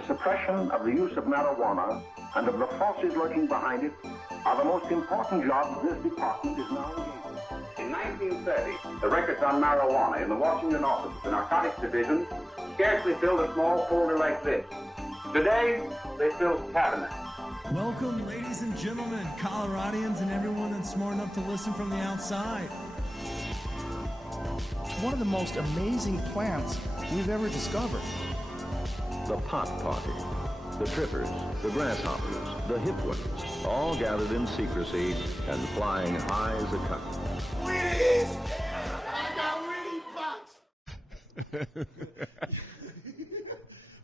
the suppression of the use of marijuana and of the forces lurking behind it are the most important jobs this department is now engaged in. In 1930, the records on marijuana in the Washington office of the Narcotics Division scarcely filled a small folder like this. Today, they fill cabinets. Welcome, ladies and gentlemen, Coloradians, and everyone that's smart enough to listen from the outside. It's one of the most amazing plants we've ever discovered. The pot party, the trippers, the grasshoppers, the hip ones, all gathered in secrecy and flying high as a kite. Wheaties! I got Wheatie pots!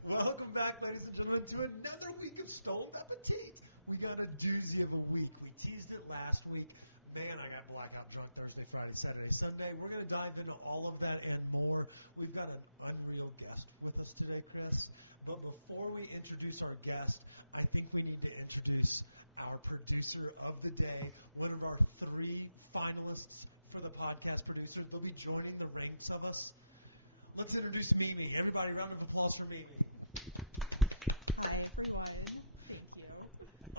Welcome back, ladies and gentlemen, to another week of Stolen Appetite. We got a doozy of a week. We teased it last week. Man, I got blackout drunk Thursday, Friday, Saturday, Sunday. We're going to dive into all of that and more. We've got an unreal guest with us today, Chris. But before we introduce our guest, I think we need to introduce our producer of the day, one of our 3 finalists for the podcast producer. They'll be joining the ranks of us. Let's introduce Mimi. Everybody, round of applause for Mimi. Hi, everyone. Thank you.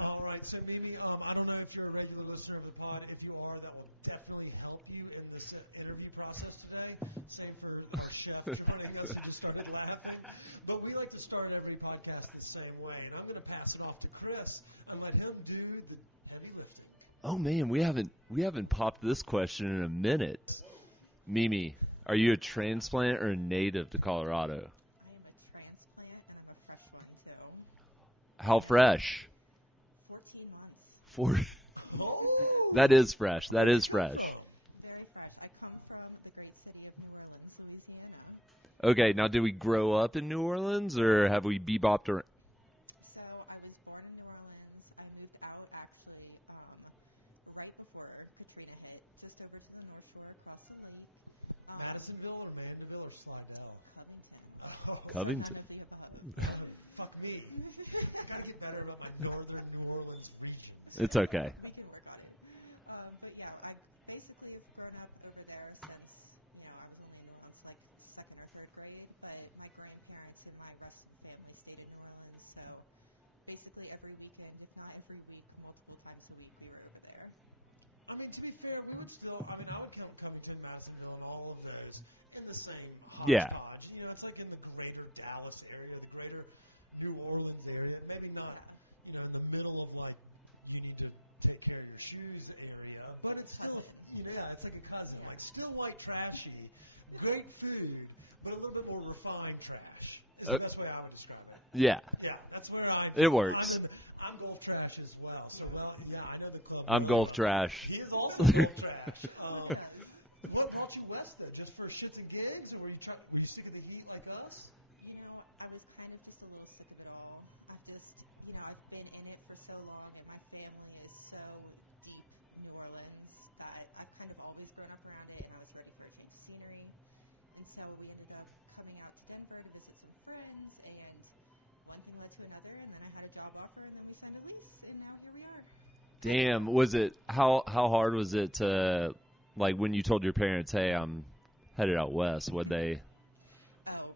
All right, so Mimi, I don't know if you're a regular listener of the pod. If you are, that will definitely help you in this interview process today. Same for Chef. One of us just started laughing. But we like to start every podcast the same way, and I'm going to pass it off to Chris and let him do the heavy lifting. Oh man, we haven't popped this question in a minute. Whoa. Mimi, are you a transplant or a native to Colorado? I am a transplant and I'm a fresh one, too. How fresh? 14 months. Oh. That is fresh. That is fresh. Very fresh. I come from the great city of New Orleans, Louisiana. Okay, now did we grow up in New Orleans or have we bebopped around? So I was born in New Orleans. I moved out, actually, right before Katrina hit, just over to the North Shore across the lake. Madisonville or Mandeville or Slidell? Covington. Covington. Fuck me. I got to get better about my northern New Orleans regions. It's okay. We can work on it. But yeah, I basically have grown up over there since, I was only in New Orleans like 2nd or 3rd grade, but my grandparents and my rest of the family stayed in New Orleans, so basically every weekend, if not every week, multiple times a week, we were over there. I mean, to be fair, we would still, I would count Covington, Madisonville, and all of those in the same hodgepodge. Yeah. It's like in the greater Dallas area, the greater New Orleans area. Maybe not, in the middle of, like, you need to take care of your shoes area. But it's still, it's like a cousin. Like, still white trashy, great food, but a little bit more refined trash. Is the best way I would describe it. Yeah. Yeah, that's where I'm. It works. I'm Gulf trash as well. So, yeah, I know the club. I'm Gulf trash. He is also Gulf trash. What brought you west, though? Just for shits and gigs, or were you sick of the heat like us? I was kind of just a little sick of it all. I've been in it for so long, and my family is so deep New Orleans that I've kind of always grown up around it, and I was ready for a change of scenery. And so we ended up coming out to Denver to visit some friends, and one thing led to another, and then I had a job offer, and then we signed a lease, and now here we are. Damn, was it how hard was it to, like, when you told your parents, hey, I'm headed out west, would they? Oh,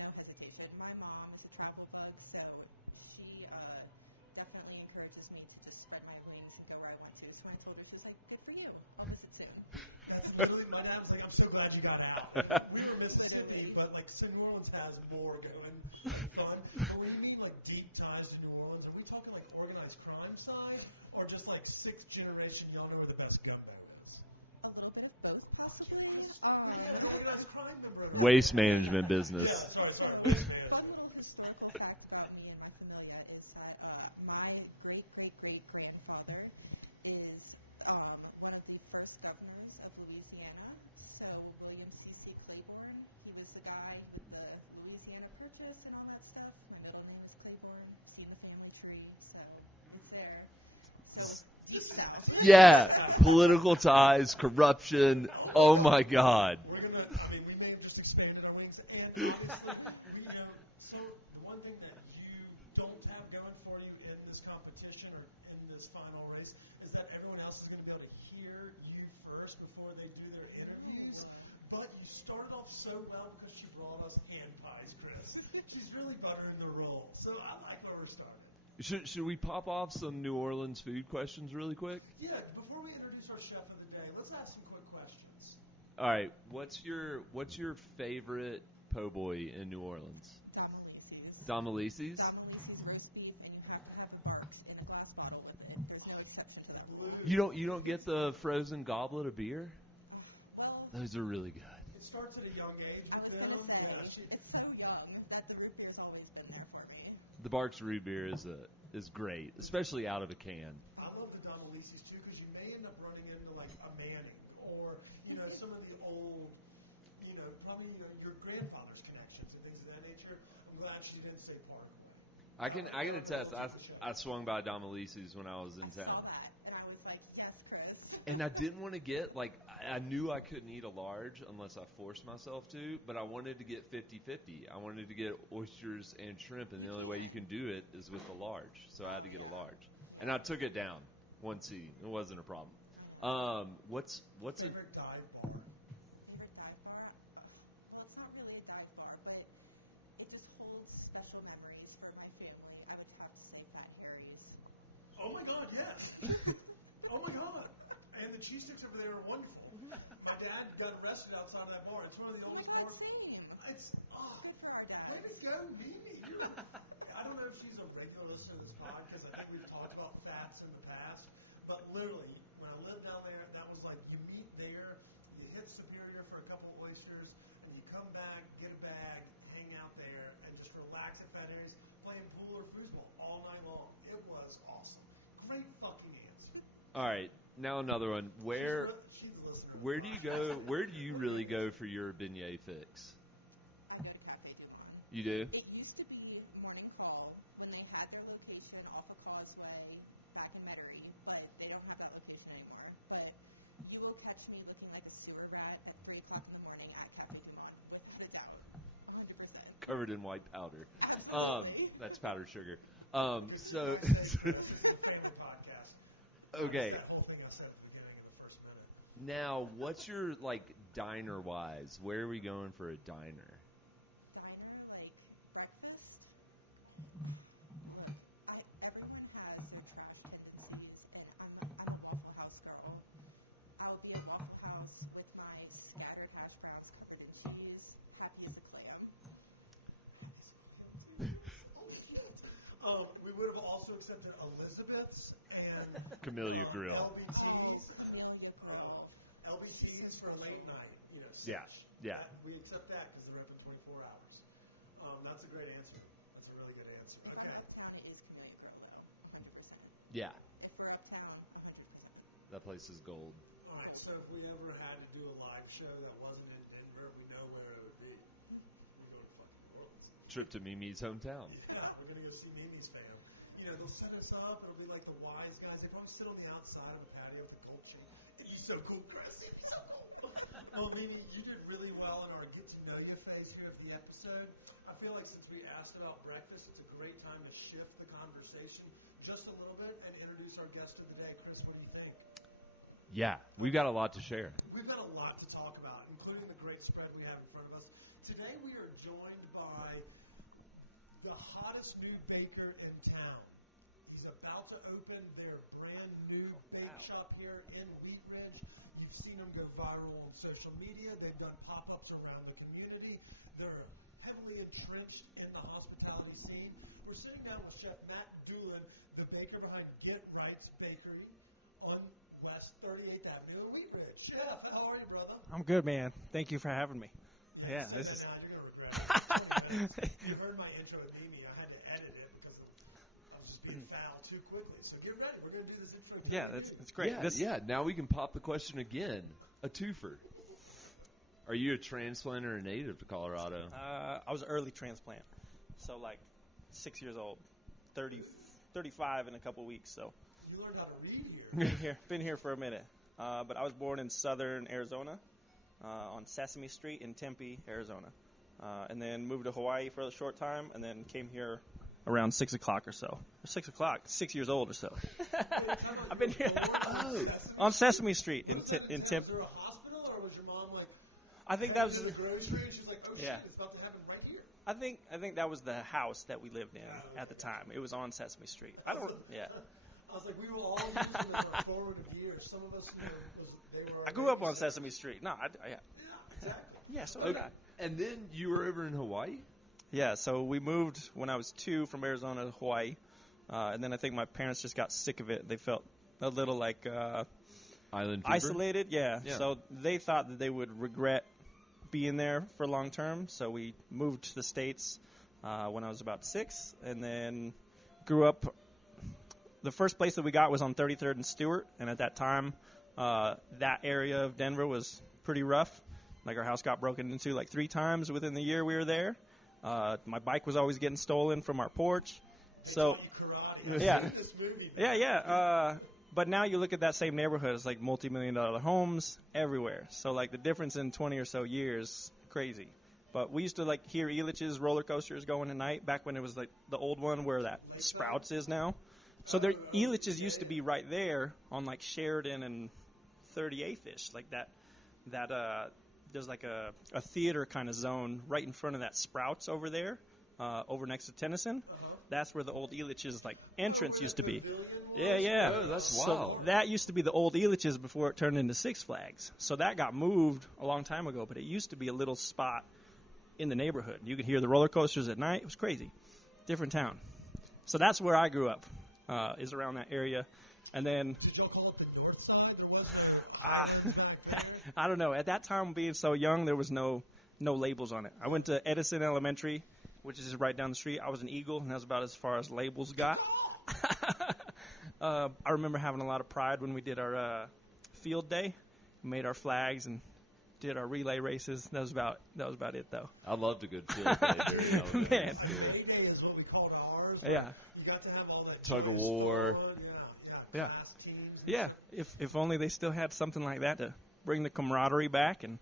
no hesitation. My mom is a travel bug, so she definitely encourages me to just spread my wings and go where I want to. So I told her, she's like, good for you. I'll visit soon. That's literally, my dad was like, I'm so glad you got out. We were Mississippi, but, like, New Orleans has more going on. But when you mean, like, deep ties to New Orleans, are we talking, like, organized crime side, or just, like, 6th generation, y'all know where the best gun barrel is? A little bit of both, possibly. We had an organized crime member. Waste management business. Yeah, sorry. Waste management. Fun little historical fact about me and my familia is that my great-great-great-grandfather is one of the first governors of Louisiana. So William C.C. Claiborne, he was the guy with the Louisiana Purchase and all that stuff. My middle name is Claiborne. Seen the family tree, so he's there. So deep south. Yeah, political ties, corruption. Oh my God. We may have just expanded our wings. And obviously, so the one thing that you don't have going for you in this competition or in this final race is that everyone else is going to be able to hear you first before they do their interviews. But you started off so well because she brought us hand pies, Chris. She's really buttering the roll. So Should we pop off some New Orleans food questions really quick? Yeah, before we introduce our chef of the day, let's ask some quick questions. All right, what's your favorite po' boy in New Orleans? Dom Elise's? Dom Elise's roast beef, and you have to have Barks in a glass bottle with it. There's no exception to that. You don't get the frozen goblet of beer? Well, Those are really good. It starts at a young age I with was them. gonna say, Yeah, it's so young that the root beer's always been there for me. The Barks root beer is great, especially out of a can. I love the Dom Elise's too because you may end up running into like a Manning or some of the old, probably your grandfather's connections and things of that nature. I'm glad she didn't say part of it. I can attest. I swung by Dom Elise's when I was in I saw town. that, and I was like, yes, Chris. And I didn't want to get, I knew I couldn't eat a large unless I forced myself to, but I wanted to get 50-50. I wanted to get oysters and shrimp, and the only way you can do it is with a large. So I had to get a large. And I took it down one seat. It wasn't a problem. What's it? Favorite dive bar? Favorite dive bar? Well, it's not really a dive bar, but it just holds special memories for my family. I would have to say Pat Harry's. Oh my God, yes. Oh my God. And the cheese sticks over there are wonderful. My dad got arrested outside of that bar. It's one of the oldest bars. It's Good for our dad. way to go, Mimi. I don't know if she's a regular listener to this pod because I think we've talked about fats in the past. But literally, when I lived down there, that was like you meet there, you hit Superior for a couple of oysters, and you come back, get a bag, hang out there, and just relax at Fat Harry's, playing pool or foosball all night long. It was awesome. Great fucking answer. All right, now another one. Where She's the listener. do you go? Where do you really go for your beignet fix? I go to Cafe Du Monde. You do? It used to be Morning Fall when they had their location off of Causeway back in Metairie, but they don't have that location anymore. But you will catch me looking like a sewer rat at 3 o'clock in the morning at Cafe Du Monde, but head down, 100%. Covered in white powder. Absolutely. That's powdered sugar. This is a family podcast. Okay. That whole thing I said at the beginning of the first minute. Now, what's your diner wise? Where are we going for a diner? Diner, like breakfast. Everyone has their trash tendencies, and I'm a Waffle House girl. I'll be at Waffle House with my scattered hash browns covered in cheese, happy as a clam. We would have also accepted Elizabeth's and Camellia Grill. LBT's. Camellia Grill. LBT's for a late night. Yeah, yeah. We accept that because they're open 24 hours. That's a great answer. That's a really good answer. Okay. Uptown is Camellia Grill, though, 100%. Yeah, If we're uptown, 100%. that place is gold. All right. So if we ever had to do a live show that wasn't in Denver, we know where it would be. We go to fucking New Orleans. Trip to Mimi's hometown. Yeah, we're gonna go see Mimi's fam. They'll set us up. It'll be like the wise guys. They probably sit on the outside of the patio with the cold chain. And you so cool, Chris. You're so cool. Well, Mimi, you did really well in our get to know you phase here of the episode. I feel like since we asked about breakfast, it's a great time to shift the conversation just a little bit and introduce our guest of the day. Chris, what do you think? Yeah, we've got a lot to share. We've got a lot to talk about, including the great spread we have in front of us. Today we are joined by the hottest new baker in town. He's about to open their brand new bake shop here in Wheat Ridge. You've seen them go viral on social media. They've done pop-ups around the community. They're heavily entrenched in the hospitality scene. We're sitting down with Chef Matt Dulin, the baker behind Get Right's Bakery on West 38th Avenue in Wheat Ridge. Chef, how are you, brother? I'm good, man. Thank you for having me. Yeah, this is. You're gonna regret it. You heard my intro with Mimi. I had to edit it because I was just being foul too quickly. So get ready. We're going to do this intro. Yeah, that's great. Yeah, now we can pop the question again. A twofer. Are you a transplant or a native to Colorado? I was an early transplant, so 6 years old, 35 in a couple weeks. So You learned how to read here. been here for a minute. But I was born in southern Arizona, on Sesame Street in Tempe, Arizona, and then moved to Hawaii for a short time, and then came here around 6 o'clock or so. Or 6 o'clock, 6 years old or so. I've been here on Sesame Street in Tempe. Was there a hospital, or was your mom like? I think that was. In the grocery, and she's like, "Oh Yeah. shit, it's about to happen right here." I think that was the house that we lived in at the time. It was on Sesame Street. I don't. Yeah. I was like, we were all using it in our formative years. Some of us, because they were. I grew up on Sesame Street. No, Yeah, exactly. yeah. So did I. And then you were over in Hawaii? Yeah. So we moved when I was 2 from Arizona to Hawaii, and then I think my parents just got sick of it. They felt a little like Island fever? isolated. Yeah. Yeah. So they thought that they would regret being there for long term. So we moved to the States when I was about 6, and then grew up. The first place that we got was on 33rd and Stewart, and at that time, that area of Denver was pretty rough. Like, our house got broken into like 3 times within the year we were there. My bike was always getting stolen from our porch. So, yeah. Yeah. But now you look at that same neighborhood, it's like multi-million-dollar homes everywhere. So, like, the difference in 20 or so years, crazy. But we used to, like, hear Elitch's roller coasters going at night back when it was, like, the old one where that Sprouts is now. So there, Elitch's used to be right there on, like, Sheridan and 38th-ish. Like, there's, like, a theater kind of zone right in front of that Sprouts over there, over next to Tennyson. That's where the old Elitch's, like, entrance used to be. Yeah. Oh, that's so wild. that used to be the old Elitch's before it turned into Six Flags. So that got moved a long time ago, but it used to be a little spot in the neighborhood. You could hear the roller coasters at night. It was crazy. Different town. So that's where I grew up, is around that area. And then... Did y'all call it the north side? There was I don't know. At that time, being so young, there was no labels on it. I went to Edison Elementary, which is right down the street. I was an Eagle, and that was about as far as labels got. I remember having a lot of pride when we did our field day, made our flags, and did our relay races. That was about it, though. I loved a good field day during elementary Man. school. Game day is what we called ours. Yeah. You got to have all that Tug of war. Yeah. class teams. Yeah. If only they still had something like that to bring the camaraderie back and,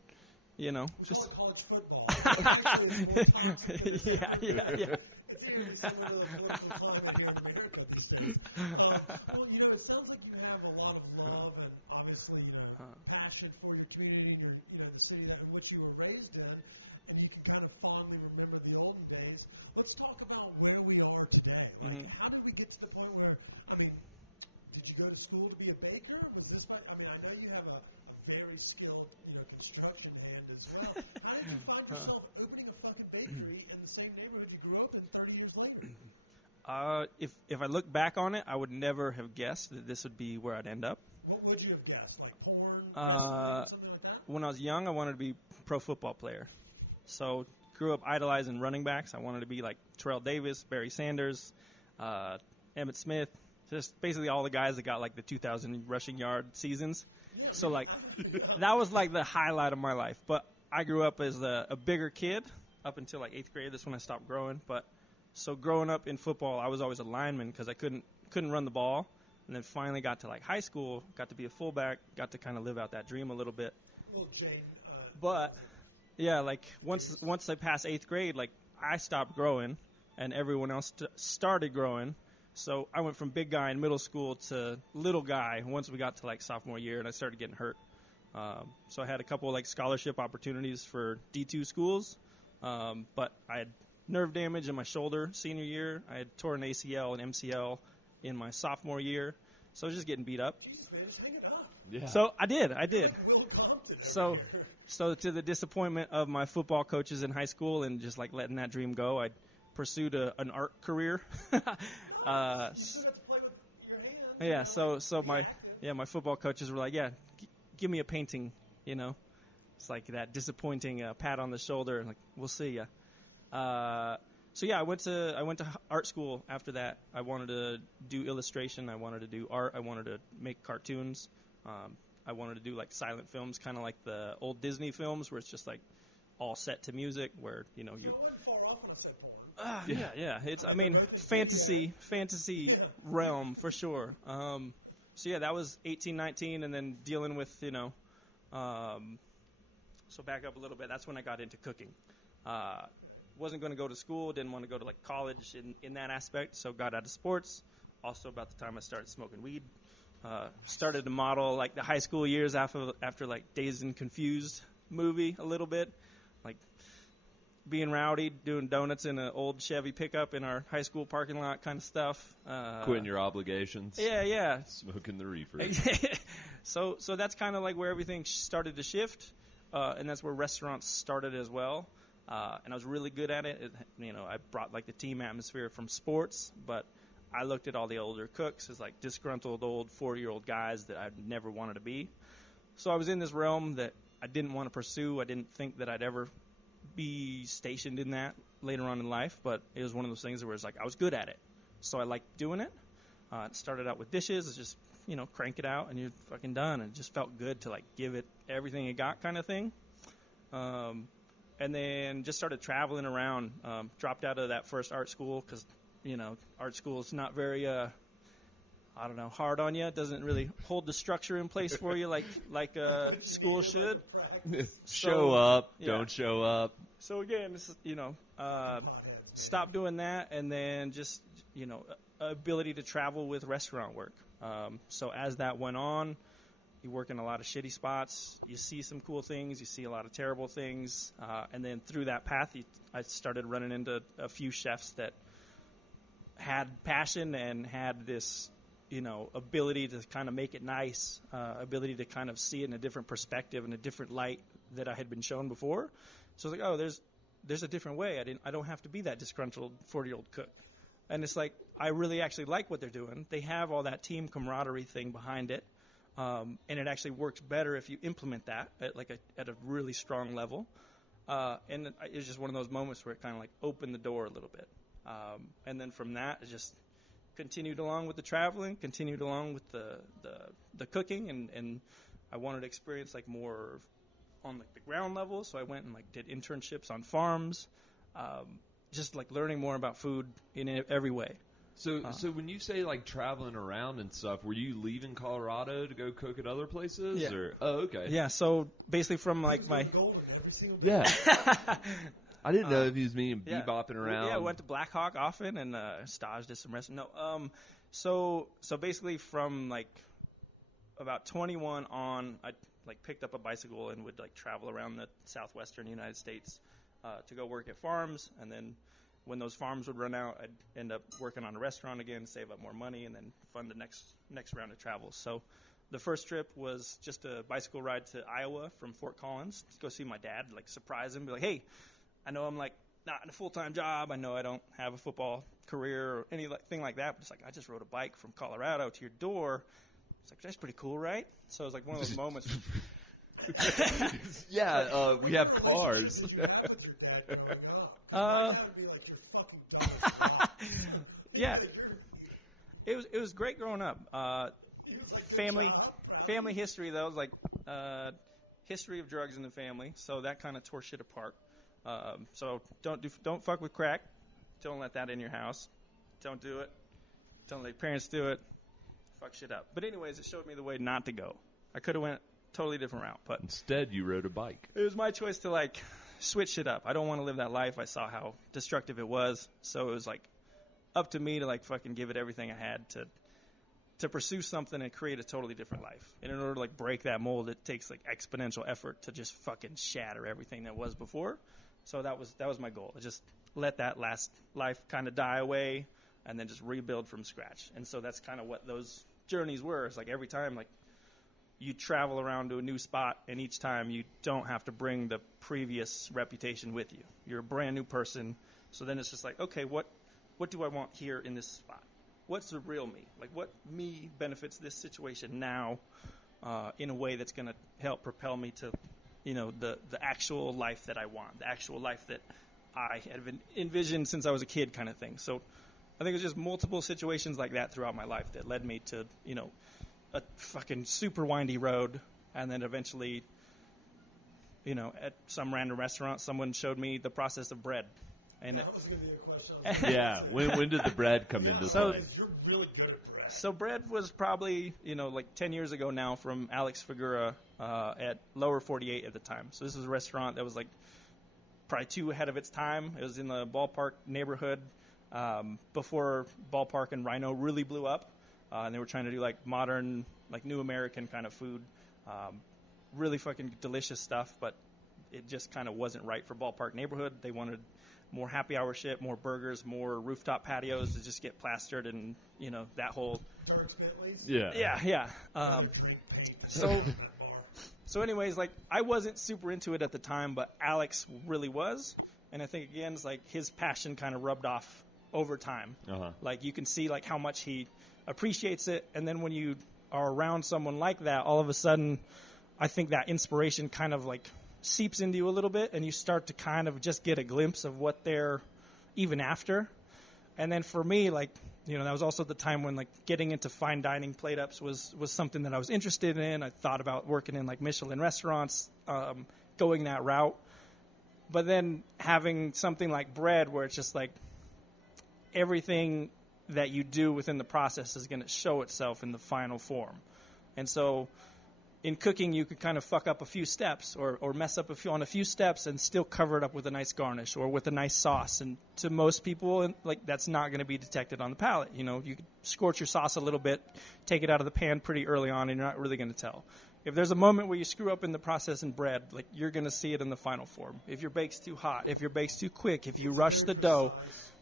We just... call it college football. Actually, yeah. it's here in some of the political climate here in America these days. Well, it sounds like you have a lot of love and obviously, passion for your community or, the city in which you were raised in, and you can kind of fondly remember the olden days. Let's talk about where we are today. Like, how did we get to the point where, did you go to school to be a baker? Was this like, I know you have a very skilled, construction hand as well. How did you find yourself opening a fucking bakery in the same neighborhood you grew up in 30 years later? If I look back on it, I would never have guessed that this would be where I'd end up. What would you have guessed? Like porn, restaurant, something like that? When I was young, I wanted to be a pro football player. So grew up idolizing running backs. I wanted to be like Terrell Davis, Barry Sanders, Emmitt Smith, just basically all the guys that got like the 2,000 rushing yard seasons. So like that was like the highlight of my life. But I grew up as a bigger kid up until like 8th grade. That's when I stopped growing. But so growing up in football, I was always a lineman because I couldn't run the ball. And then finally got to like high school, got to be a fullback, got to kind of live out that dream a little bit. Well, Jane, But yeah, like once I passed 8th grade, like I stopped growing and everyone else started growing. So I went from big guy in middle school to little guy once we got to like sophomore year, and I started getting hurt. So I had a couple like scholarship opportunities for D2 schools, but I had nerve damage in my shoulder senior year. I had torn ACL and MCL in my sophomore year, so I was just getting beat up. Jesus, man, just hang it up. Yeah. So I did. Will Compton So to the disappointment of my football coaches in high school and just like letting that dream go, I pursued an art career. Yeah, so my football coaches were like, give me a painting, It's like that disappointing pat on the shoulder, and like, we'll see ya. So yeah, I went to art school after that. I wanted to do illustration. I wanted to do art. I wanted to make cartoons. I wanted to do like silent films, kind of like the old Disney films where it's just like all set to music, where you're. I went far off when I said porn. Yeah. It's fantasy realm for sure. So yeah, that was 18, 19, and then dealing with so back up a little bit. That's when I got into cooking. Wasn't going to go to school, didn't want to go to like college in that aspect, so got out of sports. Also about the time I started smoking weed. Started to model like the high school years after like Dazed and Confused movie a little bit. Like being rowdy, doing donuts in an old Chevy pickup in our high school parking lot kind of stuff. Quitting your obligations. Yeah. Smoking the reefer. So that's kind of like where everything started to shift, and that's where restaurants started as well. And I was really good at it. I brought like the team atmosphere from sports, but I looked at all the older cooks as like disgruntled old 40-year-old guys that I never wanted to be. So I was in this realm that I didn't want to pursue. I didn't think that I'd ever be stationed in that later on in life, but it was one of those things where it's like I was good at it, so I liked doing it. It started out with dishes. It's just crank it out and you're fucking done, and it just felt good to like give it everything it got kind of thing. And then just started traveling around. Dropped out of that first art school because art school is not very hard on you. It doesn't really hold the structure in place for you like school should. Show up, don't show up. So again, this is, stop doing that, and then just ability to travel with restaurant work. So as that went on, you work in a lot of shitty spots. You see some cool things. You see a lot of terrible things. And then through that path, I started running into a few chefs that had passion and had this ability to kind of make it nice, ability to kind of see it in a different perspective and a different light that I had been shown before. So I was like, oh, there's a different way. I don't have to be that disgruntled 40-year-old cook. And it's like, I really actually like what they're doing. They have all that team camaraderie thing behind it. And it actually works better if you implement that at a really strong level. And it was just one of those moments where it kind of like opened the door a little bit. And then from that, it just continued along with the traveling, continued along with the cooking, and I wanted to experience like more on like the ground level. So I went and like did internships on farms, just like learning more about food in every way. So when you say like traveling around and stuff, were you leaving Colorado to go cook at other places? Yeah. Or, oh, okay. Yeah. So basically from like my yeah. I didn't know if he was meaning bebopping around. Yeah, I went to Black Hawk often and staged at some restaurants. No, so basically from like about 21 on, I like picked up a bicycle and would like travel around the southwestern United States to go work at farms, and then when those farms would run out, I'd end up working on a restaurant again, save up more money, and then fund the next round of travel. So the first trip was just a bicycle ride to Iowa from Fort Collins to go see my dad, like surprise him, be like, hey, I know I'm like not in a full-time job. I know I don't have a football career or anything like that. But it's like, I just rode a bike from Colorado to your door. It's like, that's pretty cool, right? So it was like one of those moments. Yeah, we have cars. Yeah. It was great growing up. Family history, though, was like history of drugs in the family. So that kind of tore shit apart. So don't fuck with crack. Don't let that in your house. Don't do it. Don't let your parents do it. Fuck shit up. But anyways, it showed me the way not to go. I could have went a totally different route, but instead you rode a bike. It was my choice to like switch shit up. I don't want to live that life. I saw how destructive it was, so it was like up to me to like fucking give it everything I had to pursue something and create a totally different life. And in order to like break that mold, it takes like exponential effort to just fucking shatter everything that was before. So that was my goal. Just let that last life kind of die away and then just rebuild from scratch. And so that's kind of what those journeys were. It's like every time like you travel around to a new spot, and each time you don't have to bring the previous reputation with you. You're a brand new person. So then it's just like, okay, what do I want here in this spot? What's the real me? Like what me benefits this situation now in a way that's going to help propel me to the actual life that I want, the actual life that I had envisioned since I was a kid kind of thing. So I think it was just multiple situations like that throughout my life that led me to, a fucking super windy road. And then eventually, at some random restaurant, someone showed me the process of bread. And that was going to be a question. Yeah. When did the bread come into play? You're really good at bread. So bread was probably, like 10 years ago now from Alex Figura at Lower 48 at the time. So this was a restaurant that was like probably too ahead of its time. It was in the Ballpark neighborhood before Ballpark and Rhino really blew up. And they were trying to do like modern, like new American kind of food. Really fucking delicious stuff, but it just kind of wasn't right for Ballpark neighborhood. They wanted more happy hour shit, more burgers, more rooftop patios to just get plastered, and that whole yeah. So anyways, like, I wasn't super into it at the time, but Alex really was, and I think again it's like his passion kind of rubbed off over time. Like, you can see like how much he appreciates it, and then when you are around someone like that, all of a sudden I think that inspiration kind of like seeps into you a little bit, and you start to kind of just get a glimpse of what they're even after. And then for me, like, that was also the time when like getting into fine dining plate ups was something that I was interested in. I thought about working in like Michelin restaurants, going that route. But then having something like bread where it's just like everything that you do within the process is going to show itself in the final form. And so in cooking, you could kind of fuck up a few steps or mess up on a few steps and still cover it up with a nice garnish or with a nice sauce. And to most people, like, that's not going to be detected on the palate. You could scorch your sauce a little bit, take it out of the pan pretty early on, and you're not really going to tell. If there's a moment where you screw up in the process in bread, like, you're going to see it in the final form. If your bake's too hot, if your bake's too quick, if you rush the dough,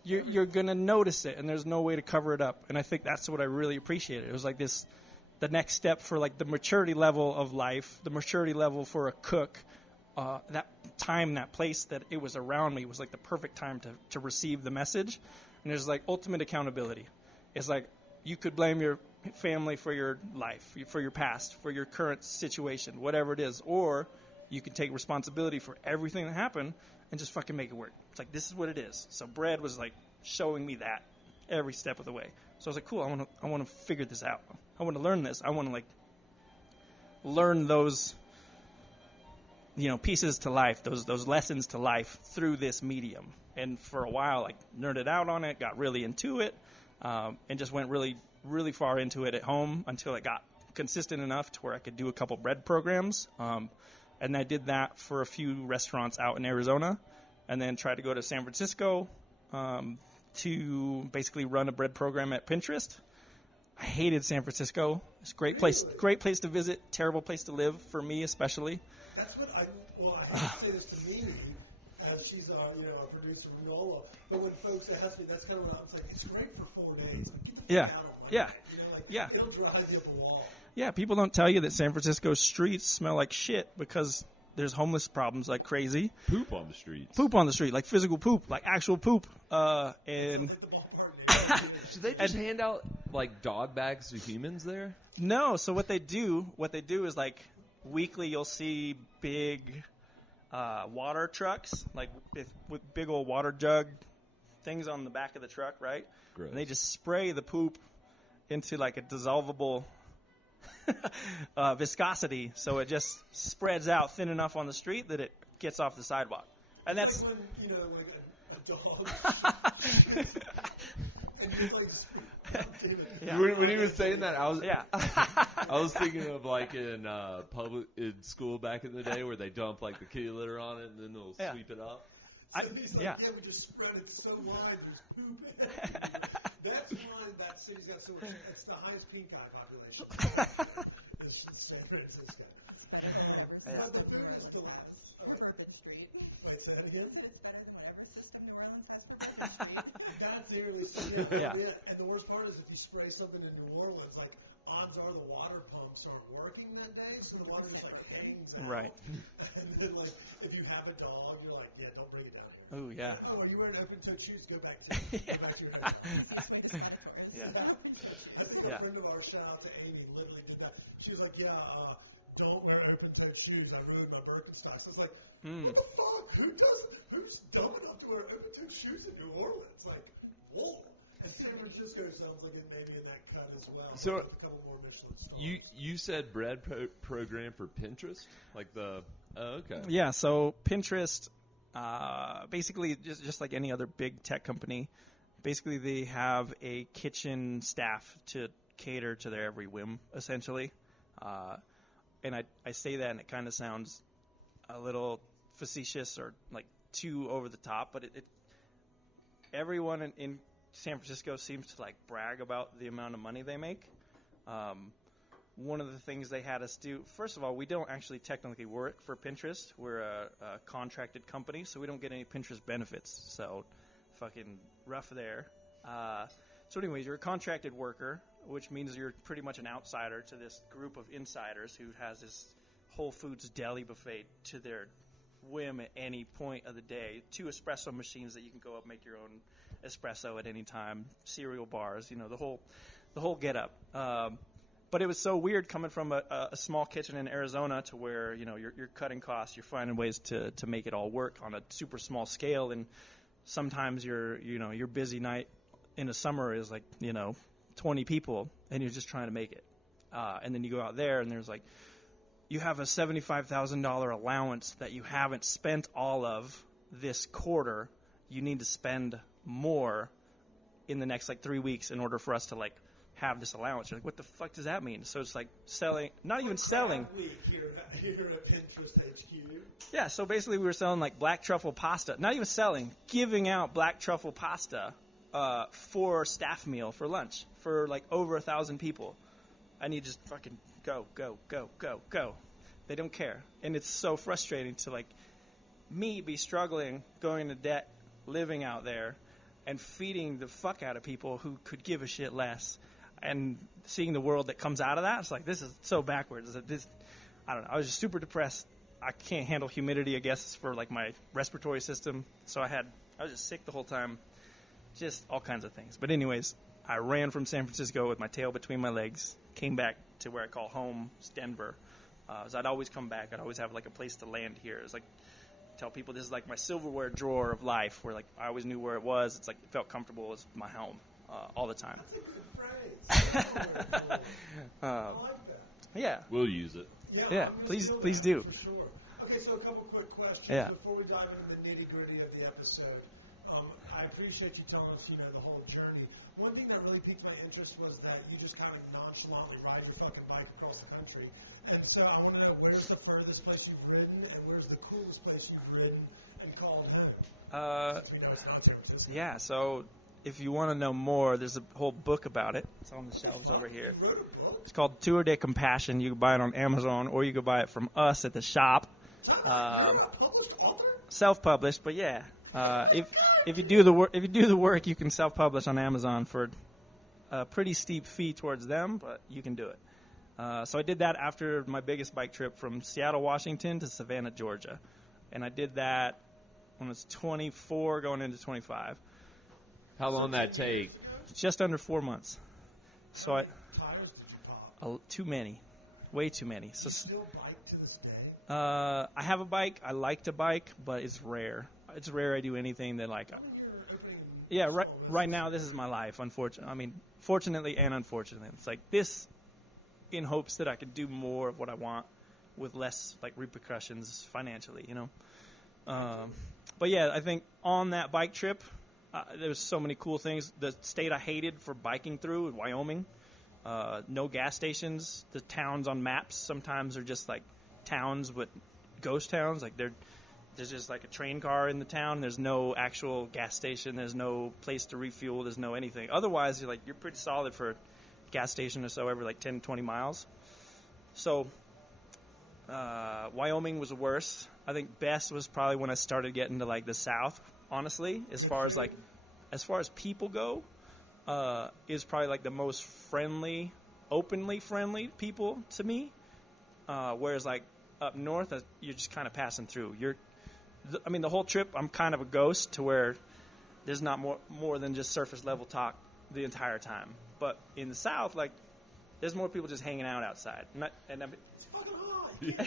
you're going to notice it, and there's no way to cover it up. And I think that's what I really appreciated. It was like the next step for like the maturity level of life, the maturity level for a cook, that time, that place that it was around me was like the perfect time to receive the message. And there's like ultimate accountability. It's like you could blame your family for your life, for your past, for your current situation, whatever it is, or you can take responsibility for everything that happened and just fucking make it work. It's like, this is what it is. So bread was like showing me that every step of the way. So I was like, cool, I want to figure this out. I want to learn this. I want to like learn those pieces to life, those lessons to life through this medium. And for a while, like, nerded out on it, got really into it, and just went really, really far into it at home until it got consistent enough to where I could do a couple bread programs. And I did that for a few restaurants out in Arizona, and then tried to go to San Francisco to basically run a bread program at Pinterest. I hated San Francisco. It's a great place to visit, terrible place to live, for me especially. That's what I have to say this to Mimi, as she's a producer of NOLA. But when folks ask me, that's kind of what I was like, it's great for 4 days. Like, get the fuck out of my It'll drive you up the wall. Yeah, people don't tell you that San Francisco streets smell like shit because there's homeless problems like crazy. Poop on the streets. Poop on the street, like physical poop, like actual poop. And should they just hand out like dog bags to humans there? No. So what they do is like weekly you'll see big water trucks, like with big old water jug things on the back of the truck, right? Gross. And they just spray the poop into like a dissolvable viscosity, so it just spreads out thin enough on the street that it gets off the sidewalk. And that's like when, like a dog. When he was saying that, I was thinking of like in school back in the day where they dump like the kitty litter on it and then they'll sweep it up. We just spread it so wide, there's poop in it. That's why that city's got so much. It's the highest pink eye population. It's San Francisco. But the food is delicious. Bourbon Street. Wait, say that again? It's better than whatever system New Orleans has for Bourbon Street. That's nearly so. And the worst part is if you spray something in New Orleans, like, odds are the water pumps aren't working that day, so the water just like hangs out. Right. And then like if you have a dog, you're like, yeah, don't bring it down here. Oh yeah. Oh, are you wearing open-toed shoes? Go back to your house. Yeah. I think a friend of ours, shout out to Amy, literally did that. She was like, yeah, don't wear open-toed shoes. I ruined my Birkenstocks. I was like, what the fuck? Who's dumb enough to wear open-toed shoes in New Orleans? Like, whoa. And San Francisco sounds like it may be in that cut as well. So with a couple more Michelin stars. You said bread program for Pinterest? Like the okay. Yeah, so Pinterest, basically just like any other big tech company, basically they have a kitchen staff to cater to their every whim, essentially. And I say that and it kind of sounds a little facetious or like too over the top, but everyone in San Francisco seems to like brag about the amount of money they make. one of the things they had us do, first of all, we don't actually technically work for Pinterest. We're a contracted company, so we don't get any Pinterest benefits. So fucking rough there. So anyways, you're a contracted worker, which means you're pretty much an outsider to this group of insiders who has this Whole Foods deli buffet to their whim at any point of the day. 2 espresso machines that you can go up and make your own espresso at any time, cereal bars, the whole get up. But it was so weird coming from a small kitchen in Arizona to where, you're cutting costs, you're finding ways to make it all work on a super small scale. And sometimes your busy night in the summer is like, 20 people and you're just trying to make it. And then you go out there and there's like, you have a $75,000 allowance that you haven't spent all of this quarter. You need to spend more in the next 3 weeks in order for us to have this allowance. You're like, what the fuck does that mean? So it's like selling, not even selling. Here at Pinterest HQ. Yeah, so basically we were selling black truffle pasta. Not even selling, giving out black truffle pasta for staff meal for lunch for over 1,000 people. And you just fucking go. They don't care. And it's so frustrating to me be struggling, going into debt, living out there, and feeding the fuck out of people who could give a shit less. And seeing the world that comes out of that, it's like, this is so backwards. I don't know. I was just super depressed. I can't handle humidity, I guess, for my respiratory system. So I was just sick the whole time. Just all kinds of things. But anyways, I ran from San Francisco with my tail between my legs, came back to where I call home, Denver. So I'd always come back. I'd always have a place to land here. It's tell people this is my silverware drawer of life, where I always knew where it was. It's it felt comfortable. It was my home all the time. That's a good phrase. I like that. Yeah. We'll use it. Yeah. Please do. For sure. Okay, so a couple quick questions before we dive into the nitty-gritty of the episode. I appreciate you telling us, the whole journey. One thing that really piqued my interest was that you just kind of nonchalantly ride your fucking bike across the country. And so I want to know, where's the furthest place you've ridden, and where's the coolest place you've ridden and called home? It's not San Francisco. Yeah, so if you want to know more, there's a whole book about it. It's on the shelves over here. You wrote a book? It's called Tour de Compassion. You can buy it on Amazon, or you can buy it from us at the shop. You're a published author? Self-published, but yeah. If you do the work, you can self-publish on Amazon for a pretty steep fee towards them, but you can do it. So I did that after my biggest bike trip from Seattle, Washington to Savannah, Georgia, and I did that when I was 24, going into 25. How long that take? Just under 4 months. So too many, way too many. So Still bike to this day? I have a bike. I like to bike, but it's rare. It's rare I do anything that Yeah, right now this is my life. Fortunately and unfortunately, it's this, in hopes that I could do more of what I want with less repercussions financially, But yeah, I think on that bike trip, there was so many cool things. The state I hated for biking through, Wyoming, no gas stations. The towns on maps sometimes are just towns, but ghost towns. There's just a train car in the town. There's no actual gas station. There's no place to refuel. There's no anything. Otherwise, you're pretty solid for a gas station or so every 10, 20 miles. So Wyoming was the worst. I think best was probably when I started getting to the South. Honestly, as far as people go, is probably the most friendly, openly friendly people to me. Whereas up north, you're just kind of passing through. The whole trip, I'm kind of a ghost to where there's not more than just surface level talk the entire time. But in the South, there's more people just hanging out outside. It's fucking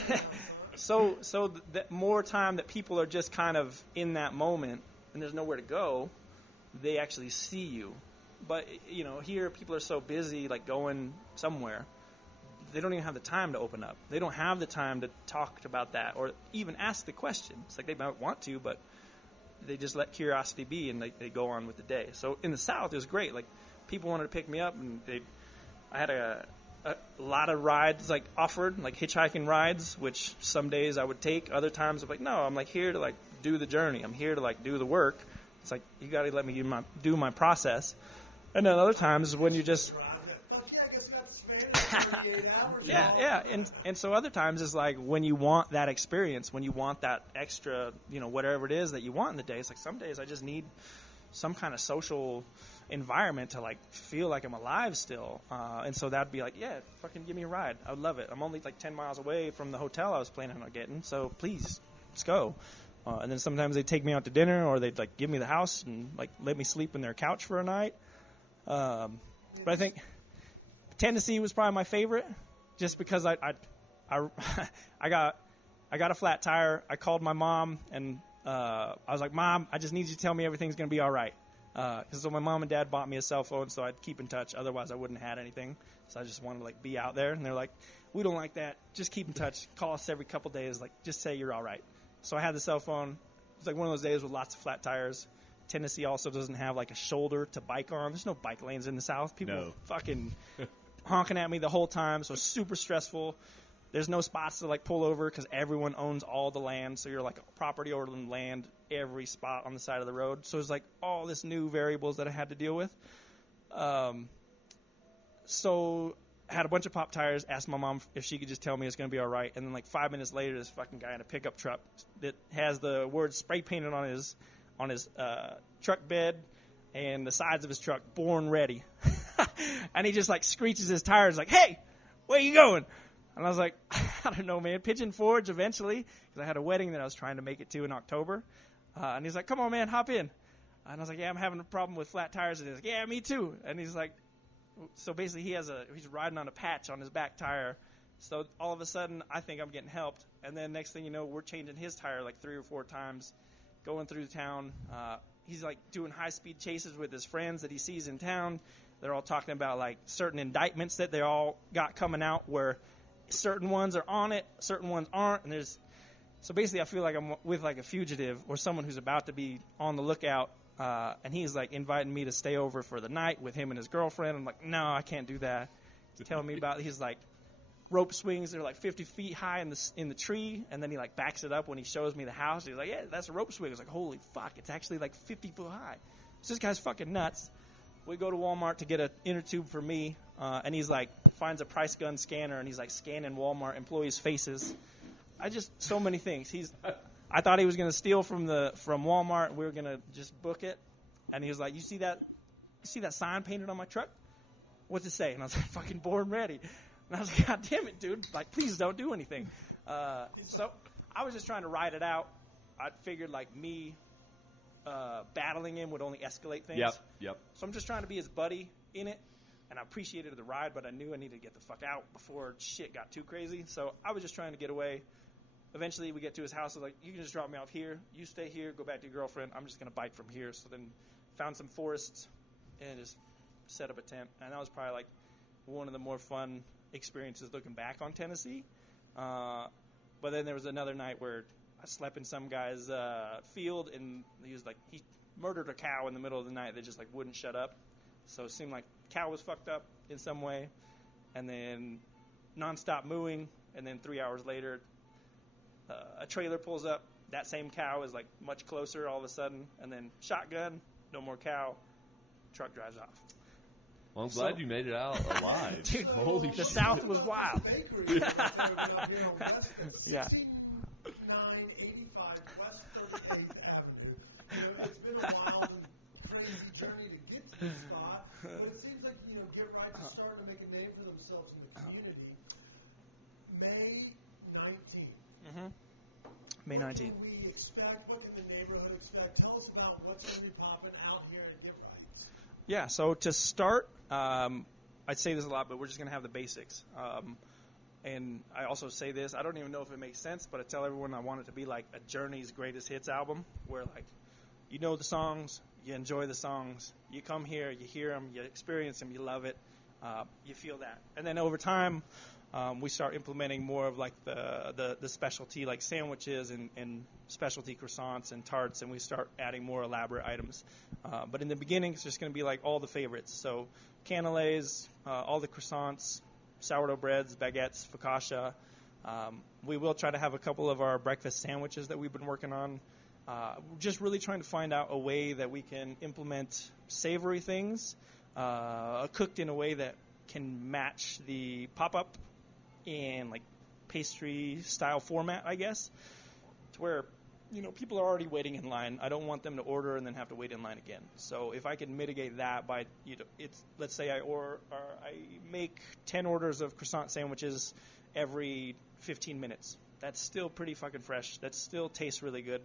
hot. So that more time that people are just kind of in that moment and there's nowhere to go, they actually see you. But here people are so busy going somewhere. They don't even have the time to open up. They don't have the time to talk about that or even ask the question. It's they might want to, but they just let curiosity be and they go on with the day. So in the South, it was great. People wanted to pick me up, and I had a lot of rides offered, hitchhiking rides, which some days I would take. Other times I'm no, I'm here to do the journey. I'm here to do the work. It's you got to let me do my process. And then other times when you just 48 hours. Yeah. And so other times it's like when you want that experience, when you want that extra, whatever it is that you want in the day. It's like some days I just need some kind of social environment to like feel like I'm alive still. And so that'd be like, yeah, fucking give me a ride. I would love it. I'm only like 10 miles away from the hotel I was planning on getting, so please, let's go. And then sometimes they'd take me out to dinner, or they'd like give me the house and like let me sleep in their couch for a night. But I think Tennessee was probably my favorite, just because I got a flat tire. I called my mom and I was like, Mom, I just need you to tell me everything's gonna be all right. So my mom and dad bought me a cell phone, so I'd keep in touch. Otherwise, I wouldn't have had anything. So I just wanted to like be out there, and they're like, we don't like that. Just keep in touch. Call us every couple days. Like, just say you're all right. So I had the cell phone. It was like one of those days with lots of flat tires. Tennessee also doesn't have like a shoulder to bike on. There's no bike lanes in the South. People fucking honking at me the whole time. So super stressful. There's no spots to like pull over because everyone owns all the land. So you're like a property owner in land every spot on the side of the road. So it's like all this new variables that I had to deal with. So I had a bunch of pop tires, asked my mom if she could just tell me it's going to be all right. And then like 5 minutes later, this fucking guy in a pickup truck that has the word spray painted on his truck bed and the sides of his truck, born ready. And he just like screeches his tires like, hey, where you going? And I was like, I don't know, man, Pigeon Forge eventually, because I had a wedding that I was trying to make it to in October. And he's like, come on, man, hop in. And I was like, yeah, I'm having a problem with flat tires. And he's like, yeah, me too. And he's like, so basically he's riding on a patch on his back tire. So all of a sudden I think I'm getting helped. And then next thing you know, we're changing his tire like 3 or 4 times, going through town. He's like doing high-speed chases with his friends that he sees in town. They're all talking about like certain indictments that they all got coming out where certain ones are on it, certain ones aren't. And so basically I feel like I'm with like a fugitive or someone who's about to be on the lookout. And he's like inviting me to stay over for the night with him and his girlfriend. I'm like, no, I can't do that. He's telling me about his like rope swings. They're like 50 feet high in the tree. And then he like backs it up when he shows me the house. He's like, yeah, that's a rope swing. I was like, holy fuck, it's actually like 50 foot high. So this guy's fucking nuts. We go to Walmart to get an inner tube for me. And he's like, finds a price gun scanner and he's like scanning Walmart employees' faces. So many things. I thought he was going to steal from Walmart. We were going to just book it. And he was like, you see that sign painted on my truck? What's it say? And I was like, fucking born ready. And I was like, God damn it, dude. Like, please don't do anything. So I was just trying to ride it out. I figured like me battling him would only escalate things. Yep. So I'm just trying to be his buddy in it. And I appreciated the ride, but I knew I needed to get the fuck out before shit got too crazy. So I was just trying to get away. Eventually, we get to his house. I was like, you can just drop me off here. You stay here. Go back to your girlfriend. I'm just going to bike from here. So then found some forests and just set up a tent. And that was probably like one of the more fun experiences looking back on Tennessee. But then there was another night where I slept in some guy's field, and he murdered a cow in the middle of the night that just like wouldn't shut up. So it seemed like cow was fucked up in some way, and then nonstop mooing, and then 3 hours later, a trailer pulls up. That same cow is like much closer all of a sudden, and then shotgun, no more cow, truck drives off. Well, I'm glad you made it out alive. Dude, holy the shit. South was wild. Yeah. 6985 West 38th Avenue. It's been a wild and crazy journey to get to this spot, but it seems like Get Right's starting to make a name for themselves in the community. May 19th. May 19th. What can we expect? What can the neighborhood expect? Tell us about what's going to be popping out here at Get Right. Yeah, so to start, I'd say this a lot, but we're just going to have the basics. And I also say this, I don't even know if it makes sense, but I tell everyone I want it to be like a Journey's greatest hits album, where like you know the songs, you enjoy the songs, you come here, you hear them, you experience them, you love it, you feel that. And then over time, we start implementing more of like the specialty like sandwiches and specialty croissants and tarts, and we start adding more elaborate items. But in the beginning, it's just going to be like all the favorites. So cannelés, all the croissants, sourdough breads, baguettes, focaccia. We will try to have a couple of our breakfast sandwiches that we've been working on. Just really trying to find out a way that we can implement savory things, cooked in a way that can match the pop-up in like pastry style format, I guess, to where, people are already waiting in line. I don't want them to order and then have to wait in line again. So if I can mitigate that by, let's say I make 10 orders of croissant sandwiches every 15 minutes. That's still pretty fucking fresh. That still tastes really good.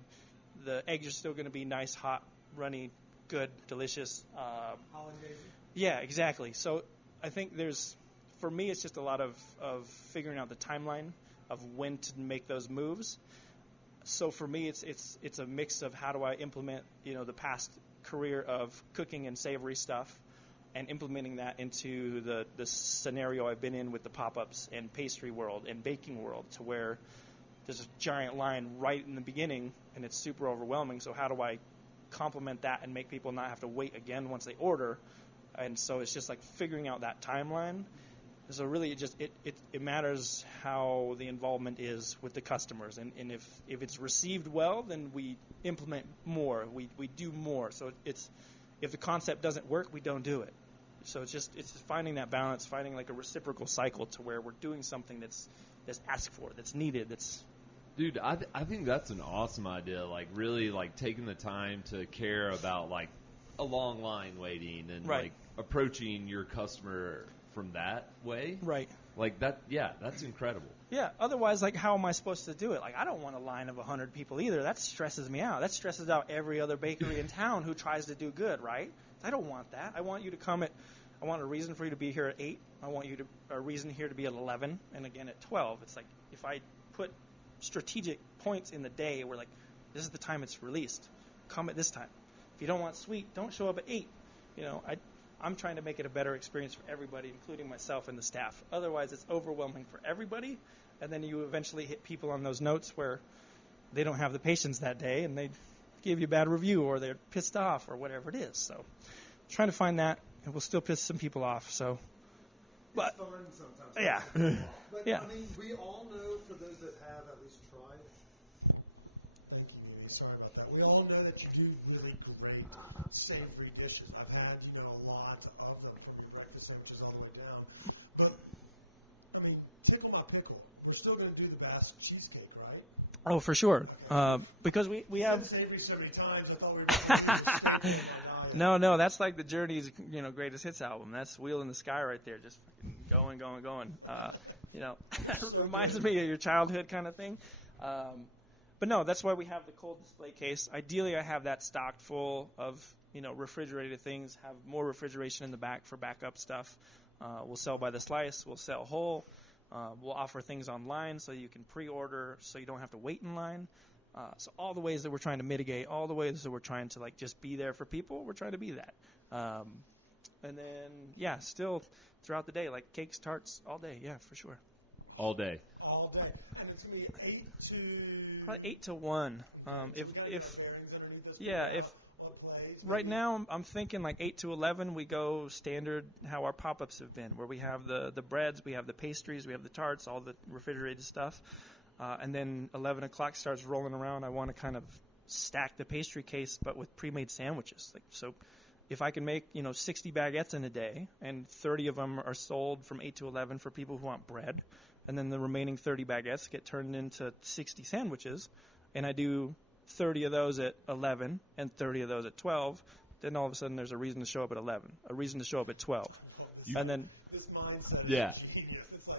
The eggs are still going to be nice, hot, runny, good, delicious. Hollandaise. Yeah, exactly. So I think for me, it's just a lot of figuring out the timeline of when to make those moves. So for me, it's a mix of how do I implement, the past career of cooking and savory stuff, and implementing that into the scenario I've been in with the pop-ups and pastry world and baking world, to where there's a giant line right in the beginning and it's super overwhelming. So how do I complement that and make people not have to wait again once they order? And so it's just like figuring out that timeline. So really, it matters how the involvement is with the customers, and if it's received well, then we implement more, we do more. So if the concept doesn't work, we don't do it. So it's finding that balance, finding like a reciprocal cycle to where we're doing something that's asked for, that's needed, that's. Dude, I think that's an awesome idea. Like really, like taking the time to care about like a long line waiting and like approaching your customer from that way. Right. Like that, yeah, that's incredible. Yeah, otherwise, like, how am I supposed to do it? Like, I don't want a line of 100 people either. That stresses me out. That stresses out every other bakery in town who tries to do good, right? I don't want that. I want you to come I want a reason for you to be here at 8. I want a reason here to be at 11, and again at 12. It's like, if I put strategic points in the day where, like, this is the time it's released, come at this time. If you don't want sweet, don't show up at 8. I'm trying to make it a better experience for everybody, including myself and the staff. Otherwise, it's overwhelming for everybody, and then you eventually hit people on those notes where they don't have the patience that day, and they give you a bad review, or they're pissed off, or whatever it is. So trying to find that, and we'll still piss some people off. So, but it's fun sometimes. Yeah. But, Yeah. I mean, we all know, for those that have at least tried, thank you, Amy, sorry about that. We all know that you do really great savory dishes. I've had, a lot of them, from your breakfast sandwiches all the way down. But, I mean, tickle my pickle. We're still going to do the Basque Cheesecake, right? Oh, for sure. Because we have. Savory so many times, I thought we were going to No, that's like the Journey's, greatest hits album. That's Wheel in the Sky right there, just fucking going. Reminds me of your childhood kind of thing. But no, that's why we have the cold display case. Ideally, I have that stocked full of, refrigerated things, have more refrigeration in the back for backup stuff. We'll sell by the slice. We'll sell whole. We'll offer things online so you can pre-order so you don't have to wait in line. So all the ways that we're trying to mitigate, all the ways that we're trying to like just be there for people, we're trying to be that. And then, still throughout the day, like cakes, tarts, all day. Yeah, for sure. All day. All day. And it's going to be 8 to... Probably 8 to 1. If what plays? Right now, I'm thinking like 8 to 11, we go standard how our pop-ups have been, where we have the breads, we have the pastries, we have the tarts, all the refrigerated stuff. And then 11 o'clock starts rolling around. I want to kind of stack the pastry case, but with pre-made sandwiches. So if I can make, 60 baguettes in a day, and 30 of them are sold from 8 to 11 for people who want bread, and then the remaining 30 baguettes get turned into 60 sandwiches, and I do 30 of those at 11 and 30 of those at 12, then all of a sudden there's a reason to show up at 11, a reason to show up at 12. And then this mindset Yeah. is genius. It's like,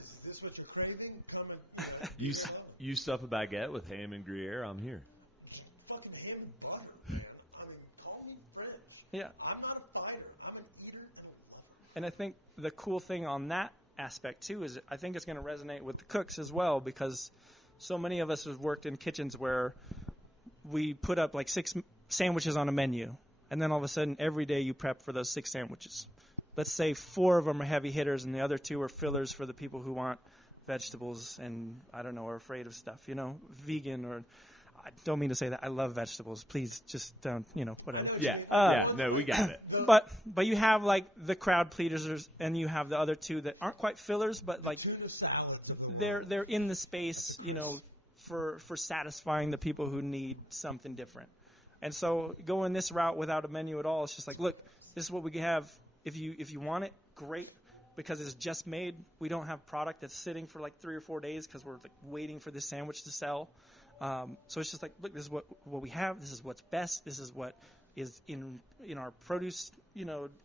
is this what you're craving? Come and You stuff a baguette with ham and Gruyere, I'm here. fucking ham and butter, man. I mean, call me French. Yeah. I'm not a fighter. I'm an eater and a lover. And I think the cool thing on that aspect, too, is I think it's going to resonate with the cooks as well, because so many of us have worked in kitchens where we put up like 6 sandwiches on a menu, and then all of a sudden every day you prep for those 6 sandwiches. Let's say 4 of them are heavy hitters and the other 2 are fillers for the people who want vegetables and, I don't know, are afraid of stuff, vegan, or I don't mean to say that. I love vegetables. Please just don't, whatever. Yeah, no, we got it. But you have like the crowd pleasers, and you have the other 2 that aren't quite fillers, but like they're in the space, for satisfying the people who need something different. And so going this route without a menu at all, it's just like, look, this is what we have. If you want it, great. because it's just made. We don't have product that's sitting for like 3 or 4 days because we're like waiting for this sandwich to sell. So it's just like, look, this is what we have. This is what's best. This is what is in our produce,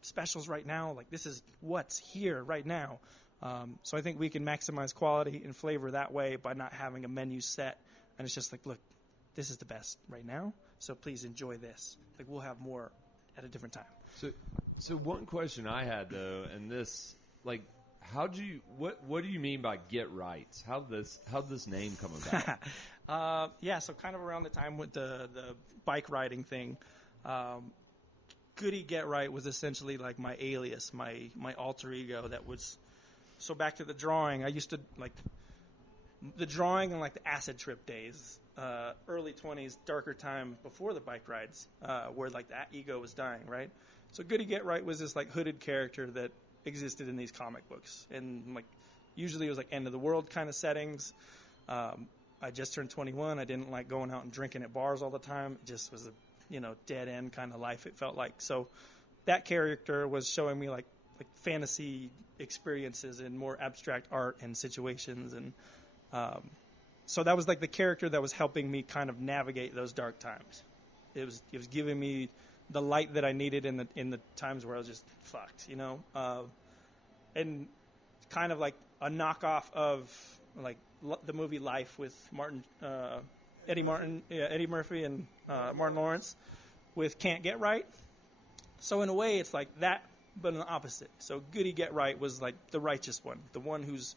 specials right now. Like, this is what's here right now. So I think we can maximize quality and flavor that way by not having a menu set. And it's just like, look, this is the best right now. So please enjoy this. Like, we'll have more at a different time. So one question I had though, and this, like, what do you mean by get right? How'd this name come about? So kind of around the time with the bike riding thing, Goody Get Right was essentially like my alias, my alter ego that was. So back to the drawing, I used to like the drawing and like the acid trip days, early 20s, darker time before the bike rides, where like that ego was dying, right? So Goody Get Right was this like hooded character that existed in these comic books, and like usually it was like end of the world kind of settings. I just turned 21. I didn't like going out and drinking at bars all the time. It just was a dead end kind of life, it felt like. So that character was showing me like fantasy experiences and more abstract art and situations, and so that was like the character that was helping me kind of navigate those dark times. It was giving me the light that I needed in the times where I was just fucked, and kind of like a knockoff of like the movie Life with Eddie Murphy and Martin Lawrence with Can't Get Right. So in a way, it's like that, but in the opposite. So Goody Get Right was like the righteous one, the one who's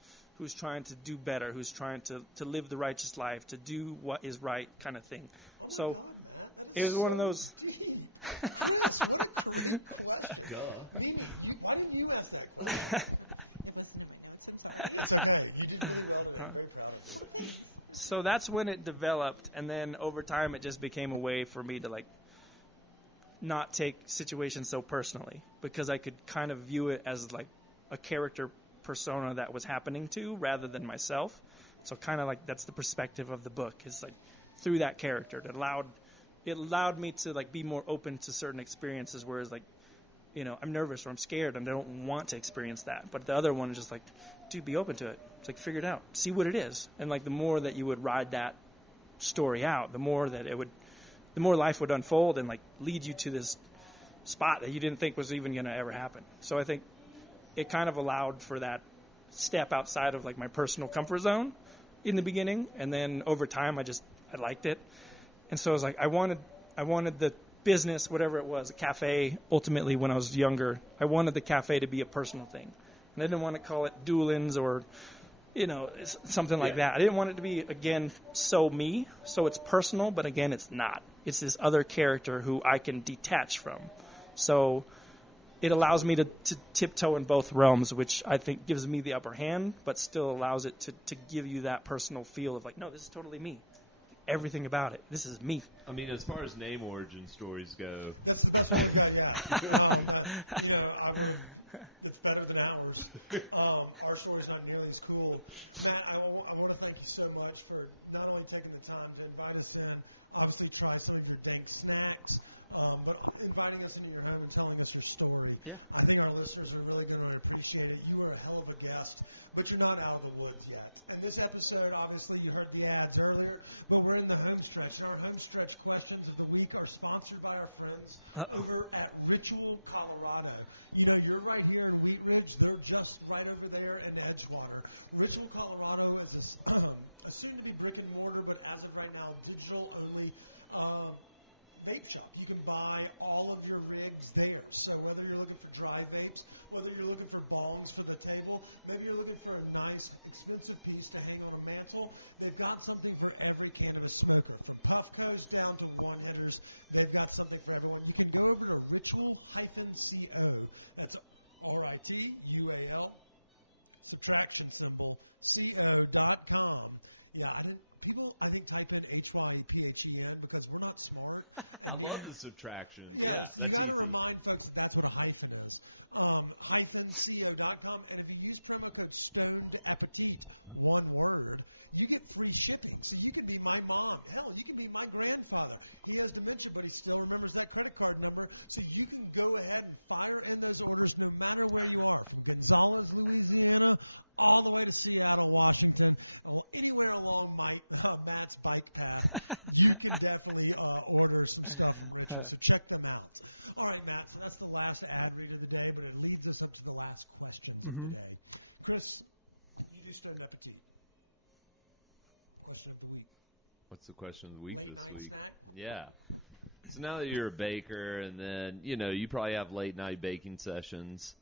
trying to do better, who's trying to live the righteous life, to do what is right kind of thing. So it was one of those. Duh. Why didn't you ask that? So that's when it developed, and then over time it just became a way for me to like not take situations so personally, because I could kind of view it as like a character persona that was happening to rather than myself. So kind of like that's the perspective of the book, is like through that character it allowed me to like be more open to certain experiences, whereas like I'm nervous or I'm scared and I don't want to experience that. But the other one is just like, dude, be open to it. It's like, figure it out, see what it is. And like the more that you would ride that story out, the more life would unfold and like lead you to this spot that you didn't think was even going to ever happen. So I think it kind of allowed for that step outside of like my personal comfort zone in the beginning, and then over time I liked it. And so I was like, I wanted the business, whatever it was, a cafe, ultimately when I was younger, I wanted the cafe to be a personal thing. And I didn't want to call it Dulin's or, something like that. I didn't want it to be, again, so me, so it's personal, but again, it's not. It's this other character who I can detach from. So it allows me to tiptoe in both realms, which I think gives me the upper hand, but still allows it to give you that personal feel of like, no, this is totally me. Everything about it. This is me. I mean, as far as name origin stories go. That's it's better than ours. Our story's not nearly as cool. Matt, I want to thank you so much for not only taking the time to invite us in, obviously try some of your dank snacks, but inviting us into your home and telling us your story. Yeah. I think our listeners are really going to appreciate it. You are a hell of a guest, but you're not out of the woods yet. And this episode, obviously, you heard the ads earlier, but we're in the home stretch. And our home stretch questions of the week are sponsored by our friends over at Ritual, Colorado. You're right here in Wheat Ridge. They're just right over there in Edgewater. Ritual, Colorado is a soon-to-be brick-and-mortar, but as of right now, digital-only vape shop. You can buy all of your rigs there. So whether you're looking for dry vapes, whether you're looking for bongs for the table, maybe you're looking for a nice, expensive piece to hang on a mantle, they've got something for every cannabis smoker. From puffcos down to one hitters, they've got something for everyone. You can go over to ritual-co. That's RITUAL, subtraction symbol, co.com. Yeah, people, I think, type in HYPHEN because we're not smart. I love the subtraction. Yeah, that's easy. Remind folks that's what a hyphen is. -co.com, and if you use promo code Stone Appetit, one word, you get free shipping. So you can be my mom. Hell, you can be my grandfather. He has dementia, but he still remembers that credit card number. So you can go ahead and fire in those orders no matter where you are. Gonzales, So check them out. All right, Matt, so that's the last ad read of the day, but it leads us up to the last question of the day. Chris, you do Bon Appetit. Question of the week. What's the question of the week Late this night week? snack? Yeah. So now that you're a baker, and then you probably have late night baking sessions.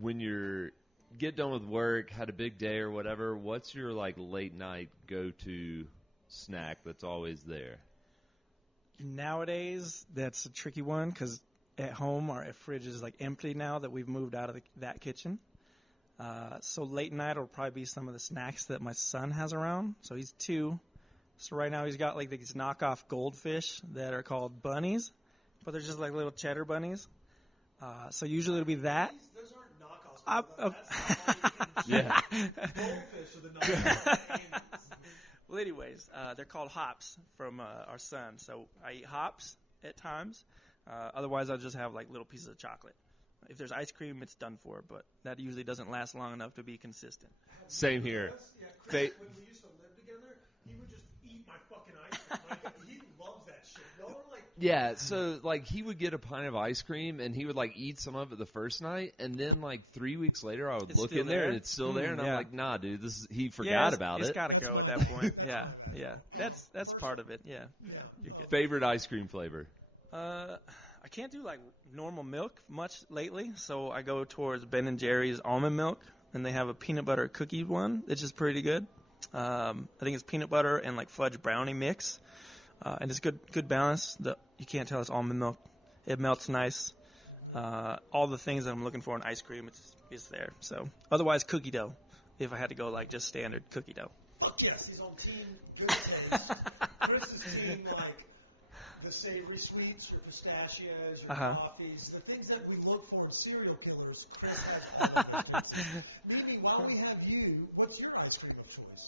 When you're get done with work, had a big day or whatever, what's your like late night go-to snack that's always there? Nowadays, that's a tricky one because at home our fridge is like empty now that we've moved out of that kitchen. So late night will probably be some of the snacks that my son has around. So he's 2. So right now he's got like these knockoff goldfish that are called bunnies, but they're just like little cheddar bunnies. So usually it'll be that. Those aren't knockoffs. That's Yeah. goldfish are the knockoffs. Well, anyways, they're called hops from our son. So I eat hops at times. Otherwise, I'll just have like little pieces of chocolate. If there's ice cream, it's done for, but that usually doesn't last long enough to be consistent. Same here. Yeah, Chris, when we used to live together, he would just eat my fucking ice cream. Like, he loves that shit. Y'all are like, Yeah, so like he would get a pint of ice cream and he would like eat some of it the first night, and then like 3 weeks later I would It's look still in there there? and it's still there, and I'm Yeah. like, nah, dude, he forgot about It's it. got to go at that point. Yeah. That's part of it. Yeah, you're good. Favorite ice cream flavor? I can't do like normal milk much lately, so I go towards Ben & Jerry's almond milk, and they have a peanut butter cookie one, which is pretty good. I think it's peanut butter and like fudge brownie mix, and it's good balance. You can't tell it's almond milk. It melts nice. All the things that I'm looking for in ice cream, it's there. So otherwise, cookie dough. If I had to go like just standard cookie dough. fuck yes, he's on team good taste. Chris is team like the savory sweets, your pistachios, your coffees, the things that we look for in serial killers. Chris has. Mimi, while we have you, what's your ice cream of choice?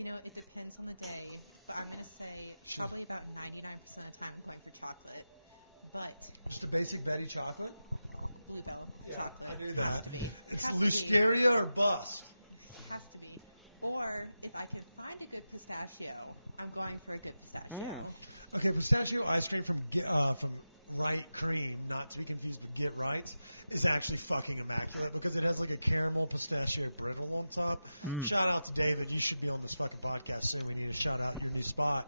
You know, it depends on the day, but I'm going to say probably about 99% of the time I for chocolate. But Just a basic Betty chocolate? Bluebell. Yeah, I knew that. It's Wisteria or bust. It has to be. Or if I can find a good pistachio, I'm going for a good pistachio. Okay, pistachio ice cream from Right Cream, not to be confused with Get Right, is actually fucking immaculate because it has like a caramel pistachio drizzle on top. Shout out to David, you should be on this fucking podcast, so we need to shout out your new spot.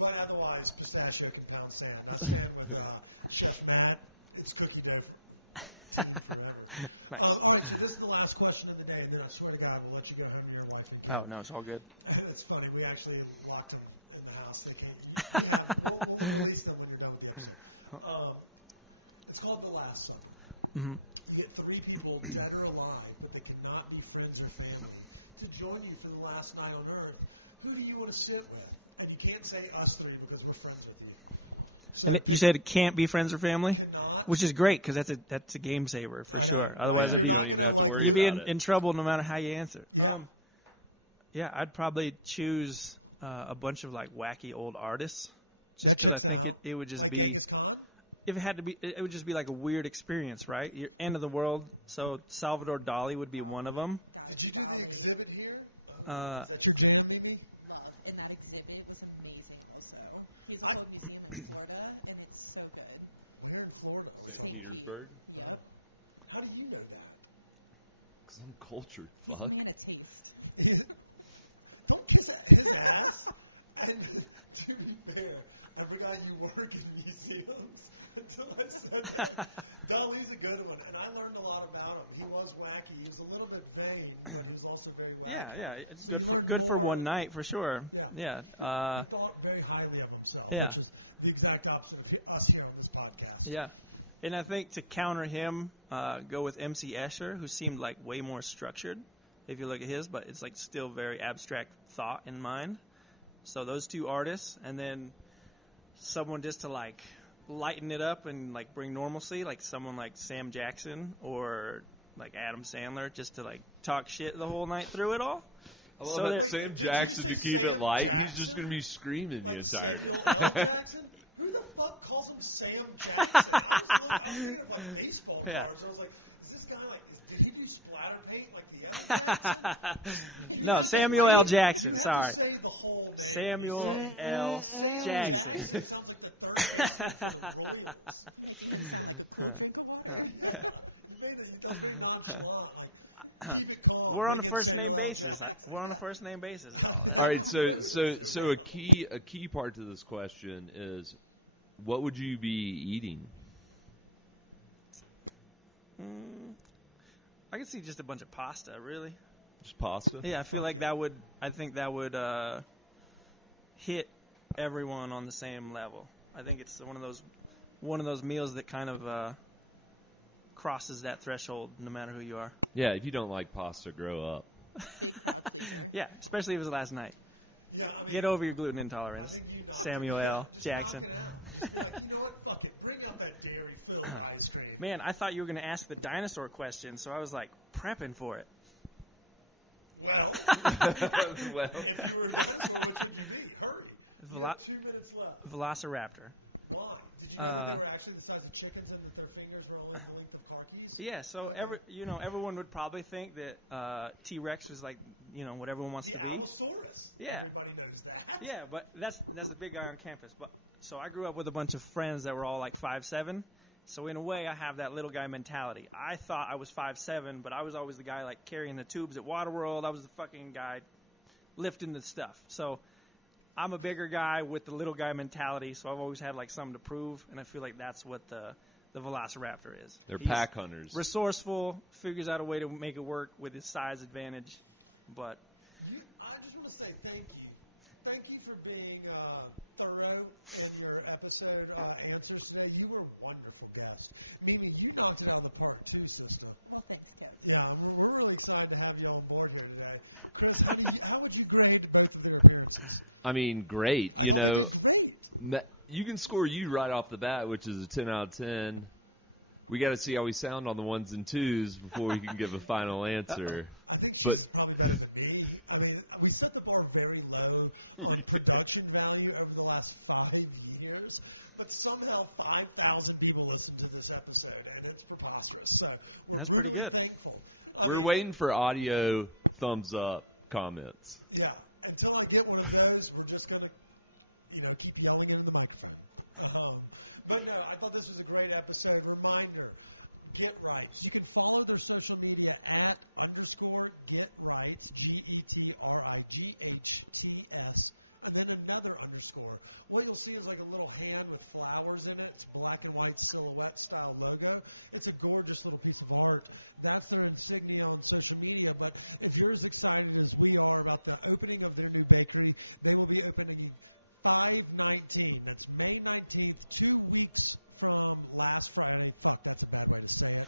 But otherwise, pistachio can pound sand. That's it with Chef Matt. It's cookie dough. Nice. All right, so this is the last question of the day, and then I swear to God, we'll let you go home to your wife. Oh, no, it's all good. And it's funny, we actually locked them in the house. They can't. We'll release them when you're done with this. It's called The Last Supper. Mm-hmm. You get 3 people dead or alive, but they cannot be friends or family, to join you for the last night on Earth. Who do you want to sit with? And you can't say us 3 because we're friends with you. So And you said it can't be friends or family? cannot. Which is great because that's a game saver for sure. Otherwise, you don't even have to worry you'd be about it. in trouble no matter how you answer. Yeah, I'd probably choose a bunch of like wacky old artists, just because I think it would just be, if it had to be, it would just be like a weird experience, right? You're end of the world. So Salvador Dali would be one of them. Did you do the exhibit here? Uh, Is that your jam, maybe? And that exhibit was amazing also. It's called Museum in Florida, and it's so good. Here in Florida. St. Petersburg? How do you know that? Because I'm cultured, fuck. And a taste. And to be fair, I forgot you work in museums until I said that. Dali's a good one, and I learned a lot about him. He was wacky. He was a little bit vain, but he was also very wacky. yeah, it's good for one night for sure. Yeah. He thought very highly of himself, Yeah. which is the exact opposite of us here on this podcast. Yeah. And I think to counter him, go with MC Escher, who seemed like way more structured, if you look at his, but it's like still very abstract thought in mind. So those 2 artists, and then someone just to like lighten it up and like bring normalcy, like someone like Sam Jackson or like Adam Sandler, just to like talk shit the whole night through it all. I love So that Sam Jackson, to keep it light, he's just going to be screaming the entire Sam day. Jackson? Who the fuck calls him Sam Jackson? I was thinking of like baseball Yeah. cards. I was like, is this guy like, did he do splatter paint like the Jackson? No, Samuel L. Jackson. Sorry. Say the whole name. Samuel L. Jackson. Something We're on a first name basis. All right, so a key part to this question is, what would you be eating? I could see just a bunch of pasta, really. Just pasta? Yeah, I feel like I think that would hit everyone on the same level. I think it's one of those meals that kind of crosses that threshold no matter who you are. Yeah, if you don't like pasta, grow up. Yeah, especially if it was last night. Yeah, Get over your gluten intolerance, Samuel L. Jackson. You know what? Fuck it. Bring out that dairy-filled ice cream. Man, I thought you were going to ask the dinosaur question, so I was like prepping for it. Well, Well, if you were a dinosaur, what would you be? Hurry. You have 2 minutes left. Velociraptor. Why? Did you know they were actually the size of chickens and that their fingers were only the length of car keys? Yeah, so everyone would probably think that T-Rex was like, what everyone wants to be. Allosaurus. Yeah. Everybody knows that. Yeah, but that's the big guy on campus. But so I grew up with a bunch of friends that were all like 5'7". So in a way, I have that little guy mentality. I thought I was 5'7", but I was always the guy like carrying the tubes at Waterworld. I was the fucking guy lifting the stuff. So I'm a bigger guy with the little guy mentality. So I've always had like something to prove, and I feel like that's what the Velociraptor is. They're He's pack hunters. resourceful, figures out a way to make it work with his size advantage. But I just want to say thank you. Thank you for being thorough in your episode answers today. You were a wonderful guest. Meaning you knocked it out of the park too, sister. Yeah, we're really excited to have you on board here today. How would you grade both of your appearances? I mean, great. You can score you right off the bat, which is a 10 out of 10. We got to see how we sound on the ones and twos before we can give a final answer. But we set the bar very low on production value over the last 5 years, but somehow 5,000 people listened to this episode, and it's preposterous. So that's pretty good. we're waiting for audio thumbs up comments. Yeah, until I get where it goes, we're just going to, keep yelling into the microphone. But yeah, I thought this was a great episode. Reminder, get right. You can follow their social media at _GetRight, GETRIGHTS, and then another underscore. What you'll see is like a little hand with flowers in it. It's black and white silhouette style logo. It's a gorgeous little piece of art. That's their insignia on social media. But if you're as excited as we are about the opening of their new bakery, they will be opening 5/19. That's May 19th, 2 weeks from last Friday. Fuck, that's a bad way to say it.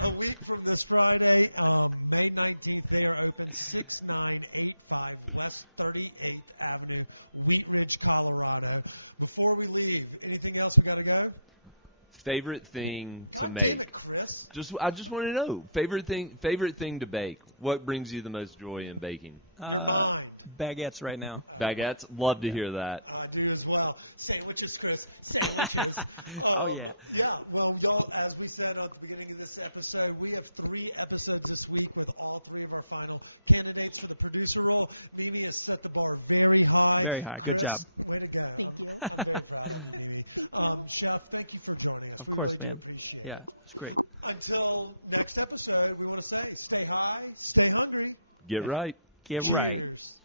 A week from this Friday, May 19th, they are open 6985 West 38th Avenue, Wheat Ridge, Colorado. Before we leave, anything else we got to go? Favorite thing to make? I just want to know. Favorite thing to bake. What brings you the most joy in baking? Baguettes right now. Baguettes? Love to hear that. I do as well. Sandwiches, Chris. Sandwiches. Oh, yeah. Yeah, well, y'all, as we said at the beginning of this episode, we have 3 episodes this week with all 3 of our final candidates for the producer role. Mimi has set the bar very high. Very high. Good job. Way to go. Chef, thank you for joining us. Of course, man. Yeah, it's great. Until next episode, we want to say stay high, stay hungry. Get right. Get right. Cheers.